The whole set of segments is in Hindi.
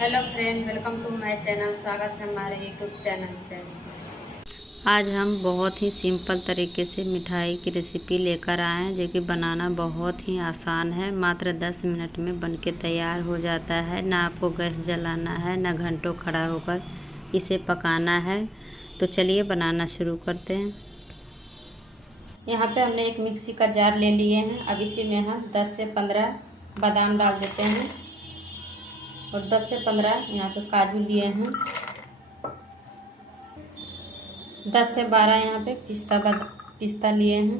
Hello friend, welcome to my channel. स्वागत है हमारे यूट्यूब चैनल पे। आज हम बहुत ही सिंपल तरीके से मिठाई की रेसिपी लेकर आए हैं, जो कि बनाना बहुत ही आसान है। मात्र 10 मिनट में बनके तैयार हो जाता है। ना आपको गैस जलाना है, ना घंटों खड़ा होकर इसे पकाना है। तो चलिए बनाना शुरू करते हैं। यहाँ पे हमने एक मिक्सी का जार ले लिए हैं। अब इसी में हम 10 से 15 बादाम डाल देते हैं और 10 से 15 यहाँ पे काजू लिए हैं। 10 से 12 यहाँ पे पिस्ता लिए हैं।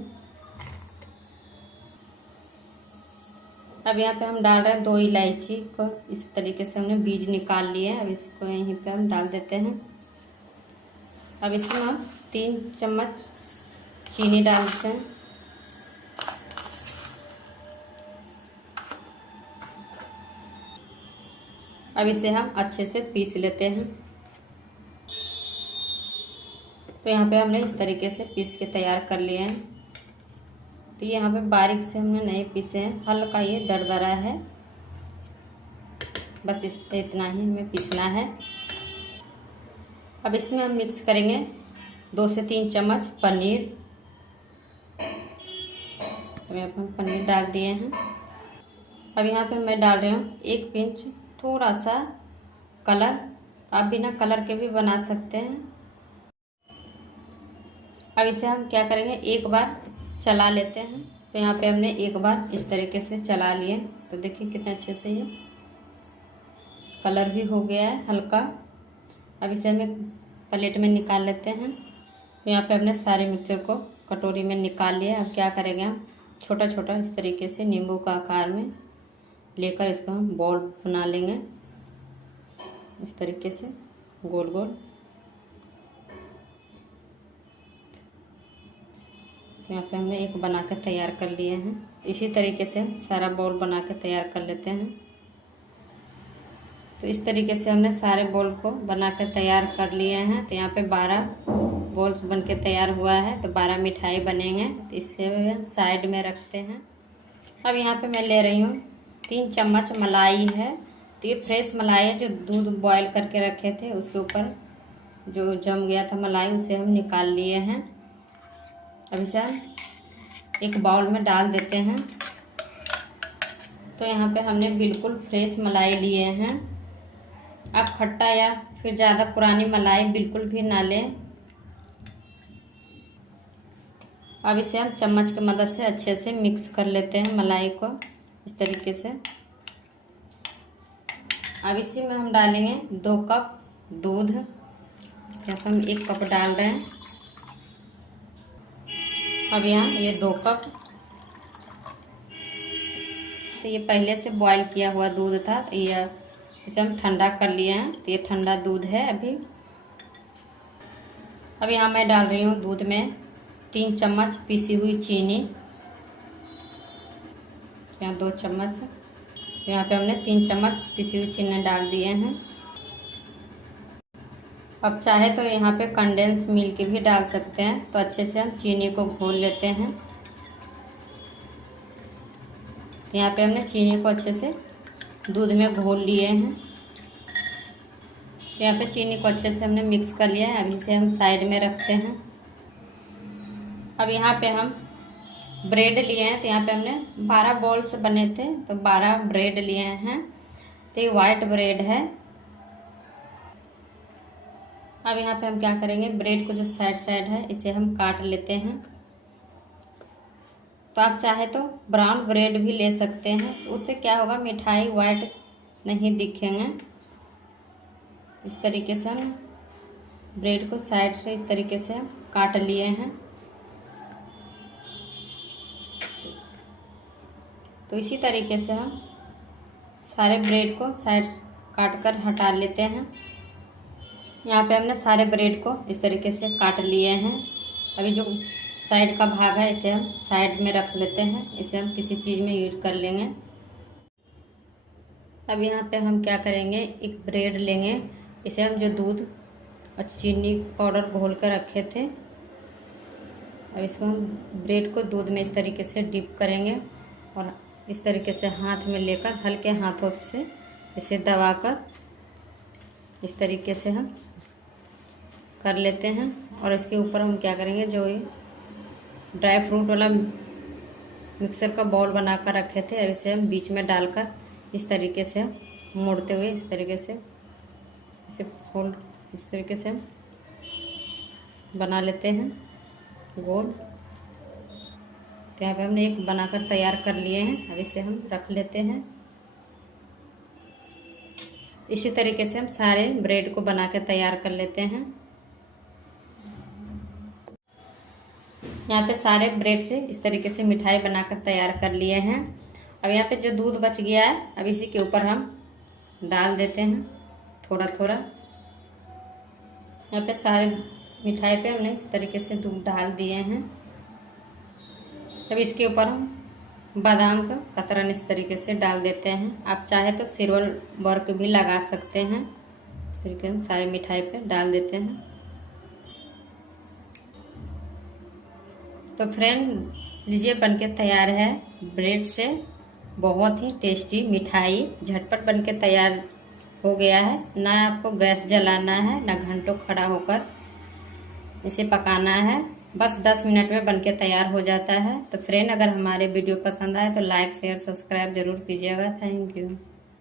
अब यहाँ पे हम डाल रहे हैं 2 इलायची को। इस तरीके से हमने बीज निकाल लिए हैं। अब इसको यहीं पे हम डाल देते हैं। अब इसमें हम 3 चम्मच चीनी डाल देते हैं। अब इसे हम अच्छे से पीस लेते हैं। तो यहाँ पे हमने इस तरीके से पीस के तैयार कर लिए हैं। तो यहाँ पे बारीक से हमने नहीं पीसे हैं, हल्का ये दरदरा है। बस इस पे इतना ही हमें पीसना है। अब इसमें हम मिक्स करेंगे 2 से 3 चम्मच पनीर। तो यहाँ पे हम पनीर डाल दिए हैं। अब यहाँ पे मैं डाल रही हूँ 1 पिंच थोड़ा सा कलर। आप बिना कलर के भी बना सकते हैं। अब इसे हम क्या करेंगे, एक बार चला लेते हैं। तो यहाँ पे हमने एक बार इस तरीके से चला लिए। तो देखिए कितने अच्छे से ये कलर भी हो गया है हल्का। अब इसे हम एक प्लेट में निकाल लेते हैं। तो यहाँ पे हमने सारे मिक्सचर को कटोरी में निकाल लिया। अब क्या करेंगे, हम छोटा छोटा इस तरीके से नींबू का आकार में लेकर इसको हम बॉल बना लेंगे। इस तरीके से गोल गोल। तो यहाँ पे हमने एक बना के तैयार कर लिए हैं। इसी तरीके से सारा बॉल बना के तैयार कर लेते हैं। तो इस तरीके से हमने सारे बॉल को बना कर तैयार कर लिए हैं। तो यहाँ पे 12 बॉल्स बन के तैयार हुआ है। तो 12 मिठाई बनेंगे। तो इसे साइड में रखते हैं। अब यहाँ पे मैं ले रही हूँ 3 चम्मच मलाई है। तो ये फ्रेश मलाई है, जो दूध बॉयल करके रखे थे उसके ऊपर जो जम गया था मलाई, उसे हम निकाल लिए हैं। अब इसे हम एक बाउल में डाल देते हैं। तो यहाँ पे हमने बिल्कुल फ्रेश मलाई लिए हैं। आप खट्टा या फिर ज़्यादा पुरानी मलाई बिल्कुल भी ना लें। अब इसे हम चम्मच की मदद से अच्छे से मिक्स कर लेते हैं मलाई को इस तरीके से। अब इसी में हम डालेंगे 2 कप दूध। यहाँ पर हम 1 कप डाल रहे हैं। अब यहाँ ये 2 कप। तो ये पहले से बॉईल किया हुआ दूध था। तो ये इसे हम ठंडा कर लिए हैं। तो ये ठंडा दूध है अभी। अब यहाँ मैं डाल रही हूँ दूध में 3 चम्मच पीसी हुई चीनी। यहाँ 2 चम्मच। यहाँ पे हमने 3 चम्मच पीसी हुई चीनी डाल दिए हैं। अब चाहे तो यहाँ पे कंडेंस मिल्क भी डाल सकते हैं। तो अच्छे से हम चीनी को घोल लेते हैं। यहाँ पे हमने चीनी को अच्छे से दूध में घोल लिए हैं। यहाँ पे चीनी को अच्छे से हमने मिक्स कर लिया है। अब इसे हम साइड में रखते हैं। अब यहाँ पे हम ब्रेड लिए हैं। तो यहाँ पे हमने 12 बॉल्स बने थे, तो 12 ब्रेड लिए हैं। तो ये वाइट ब्रेड है। अब यहाँ पे हम क्या करेंगे, ब्रेड को जो साइड है इसे हम काट लेते हैं। तो आप चाहे तो ब्राउन ब्रेड भी ले सकते हैं। उससे क्या होगा, मिठाई वाइट नहीं दिखेंगे। इस तरीके से हम ब्रेड को साइड से इस तरीके से काट लिए हैं। तो इसी तरीके से हम सारे ब्रेड को साइड काट कर हटा लेते हैं। यहाँ पे हमने सारे ब्रेड को इस तरीके से काट लिए हैं। अभी जो साइड का भाग है इसे हम साइड में रख लेते हैं। इसे हम किसी चीज़ में यूज कर लेंगे। अब यहाँ पे हम क्या करेंगे, एक ब्रेड लेंगे। इसे हम जो दूध और चीनी पाउडर घोल कर रखे थे, अब इसको हम ब्रेड को दूध में इस तरीके से डिप करेंगे और इस तरीके से हाथ में लेकर हल्के हाथों से इसे दबाकर इस तरीके से हम कर लेते हैं। और इसके ऊपर हम क्या करेंगे, जो ये ड्राई फ्रूट वाला मिक्सर का बॉल बना कर रखे थे, अब इसे हम बीच में डालकर इस तरीके से मोड़ते हुए इस तरीके से इसे फोल्ड इस तरीके से हम बना लेते हैं गोल। तो यहाँ पे हमने एक बनाकर तैयार कर लिए हैं। अब इसे हम रख लेते हैं। इसी तरीके से हम सारे ब्रेड को बना के तैयार कर लेते हैं। यहाँ पे सारे ब्रेड से इस तरीके से मिठाई बनाकर तैयार कर लिए हैं। अब यहाँ पे जो दूध बच गया है, अब इसी के ऊपर हम डाल देते हैं थोड़ा थोड़ा। यहाँ पे सारे मिठाई पे हमने इस तरीके से दूध डाल दिए हैं। अब इसके ऊपर हम बादाम का कतरन इस तरीके से डाल देते हैं। आप चाहे तो सिल्वर वर्क भी लगा सकते हैं। इस तरीके से सारे मिठाई पे डाल देते हैं। तो फ्रेंड लीजिए, बनके तैयार है ब्रेड से बहुत ही टेस्टी मिठाई। झटपट बनके तैयार हो गया है। ना आपको गैस जलाना है, ना घंटों खड़ा होकर इसे पकाना है। बस 10 मिनट में बनके तैयार हो जाता है। तो फ्रेंड, अगर हमारे वीडियो पसंद आए तो लाइक शेयर सब्सक्राइब जरूर कीजिएगा। Thank you.